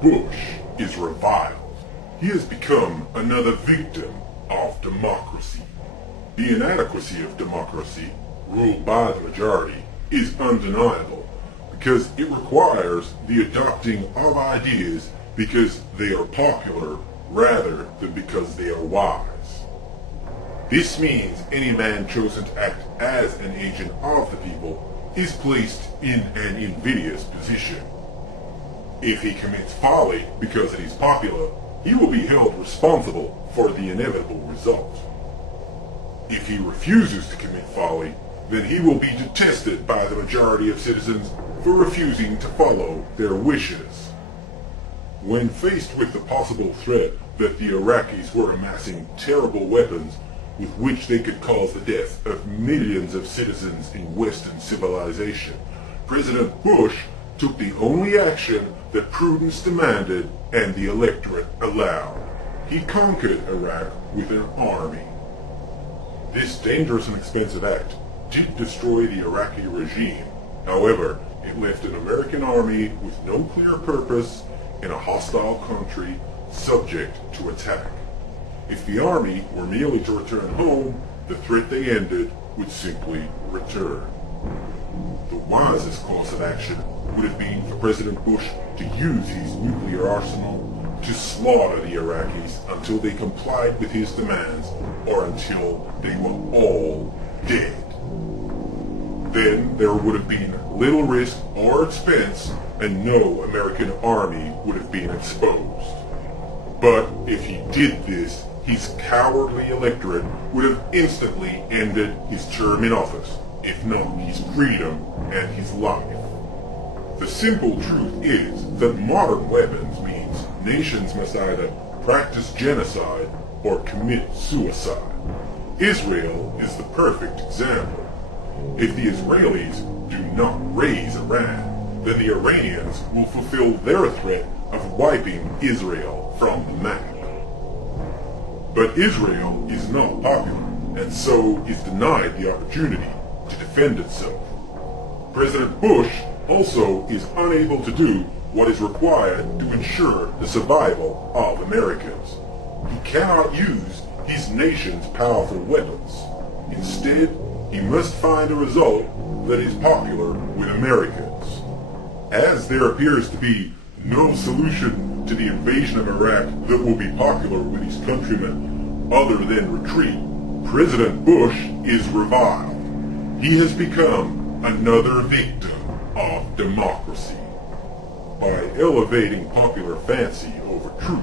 Bush is reviled. He has become another victim of democracy. The inadequacy of democracy, ruled by the majority, is undeniable because it requires the adopting of ideas because they are popular rather than because they are wise. This means any man chosen to act as an agent of the people is placed in an invidious position. If he commits folly because it is popular, he will be held responsible for the inevitable result. If he refuses to commit folly, then he will be detested by the majority of citizens for refusing to follow their wishes. When faced with the possible threat that the Iraqis were amassing terrible weapons with which they could cause the death of millions of citizens in Western civilization, President Bush took the only action that prudence demanded and the electorate allowed. He conquered Iraq with an army. This dangerous and expensive act did destroy the Iraqi regime. However, it left an American army with no clear purpose in a hostile country subject to attack. If the army were merely to return home, the threat they ended would simply return. The wisest course of action would have been for President Bush to use his nuclear arsenal to slaughter the Iraqis until they complied with his demands or until they were all dead. Then there would have been little risk or expense and no American army would have been exposed. But if he did this, his cowardly electorate would have instantly ended his term in office, if not his freedom and his life. The simple truth is that modern weapons means nations must either practice genocide or commit suicide. Israel is the perfect example. If the Israelis do not raise Iran, then the Iranians will fulfill their threat of wiping Israel from the map. But Israel is not popular, and so is denied the opportunity to defend itself. President Bush also is unable to do what is required to ensure the survival of Americans. He cannot use his nation's powerful weapons. Instead, he must find a result that is popular with Americans. As there appears to be no solution to the invasion of Iraq that will be popular with his countrymen other than retreat, President Bush is reviled. He has become another victim of democracy. By elevating popular fancy over truth,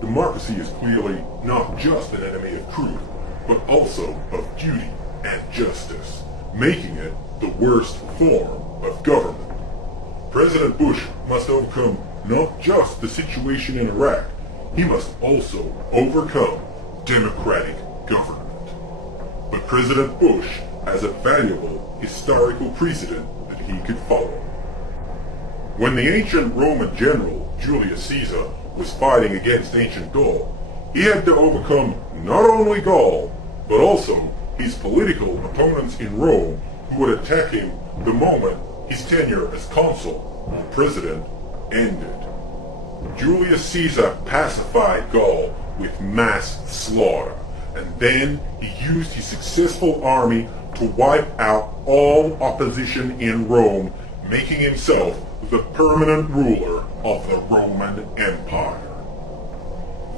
democracy is clearly not just an enemy of truth, but also of duty and justice, making it the worst form of government. President Bush must overcome not just the situation in Iraq, he must also overcome democratic government. But President Bush has a valuable historical precedent that he could follow. When the ancient Roman general Julius Caesar was fighting against ancient Gaul, he had to overcome not only Gaul, but also his political opponents in Rome who would attack him the moment his tenure as consul or president ended. Julius Caesar pacified Gaul with mass slaughter, and then he used his successful army to wipe out all opposition in Rome, making himself the permanent ruler of the Roman Empire.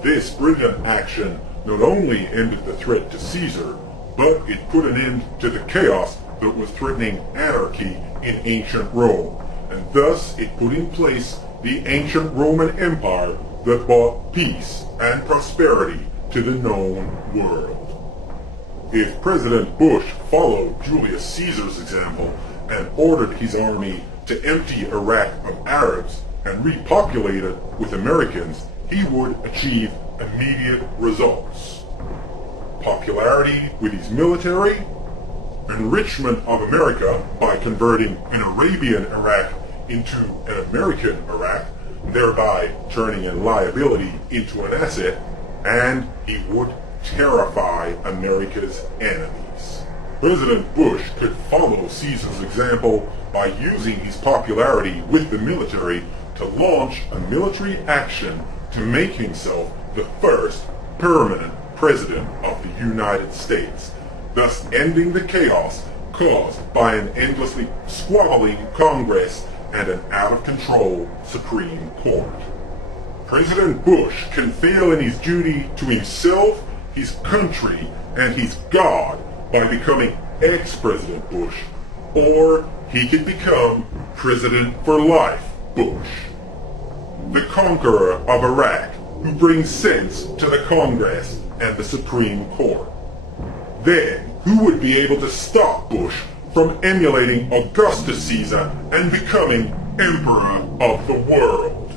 This brilliant action not only ended the threat to Caesar, but it put an end to the chaos that was threatening anarchy in ancient Rome, and thus it put in place the ancient Roman Empire that brought peace and prosperity to the known world. If President Bush followed Julius Caesar's example and ordered his army to empty Iraq of Arabs and repopulate it with Americans, he would achieve immediate results. Popularity with his military, enrichment of America by converting an Arabian Iraq into an American Iraq, thereby turning a liability into an asset, and he would terrify America's enemies. President Bush could follow Caesar's example by using his popularity with the military to launch a military action to make himself the first permanent president of the United States, thus ending the chaos caused by an endlessly squabbling Congress and an out-of-control Supreme Court. President Bush can fail in his duty to himself, his country, and his God by becoming ex-President Bush, or he could become President for Life Bush, the conqueror of Iraq who brings sense to the Congress and the Supreme Court. Then, who would be able to stop Bush from emulating Augustus Caesar and becoming Emperor of the world?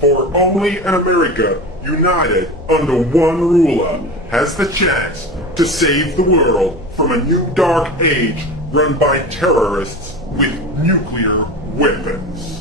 For only an America united under one ruler has the chance to save the world from a new dark age run by terrorists with nuclear weapons.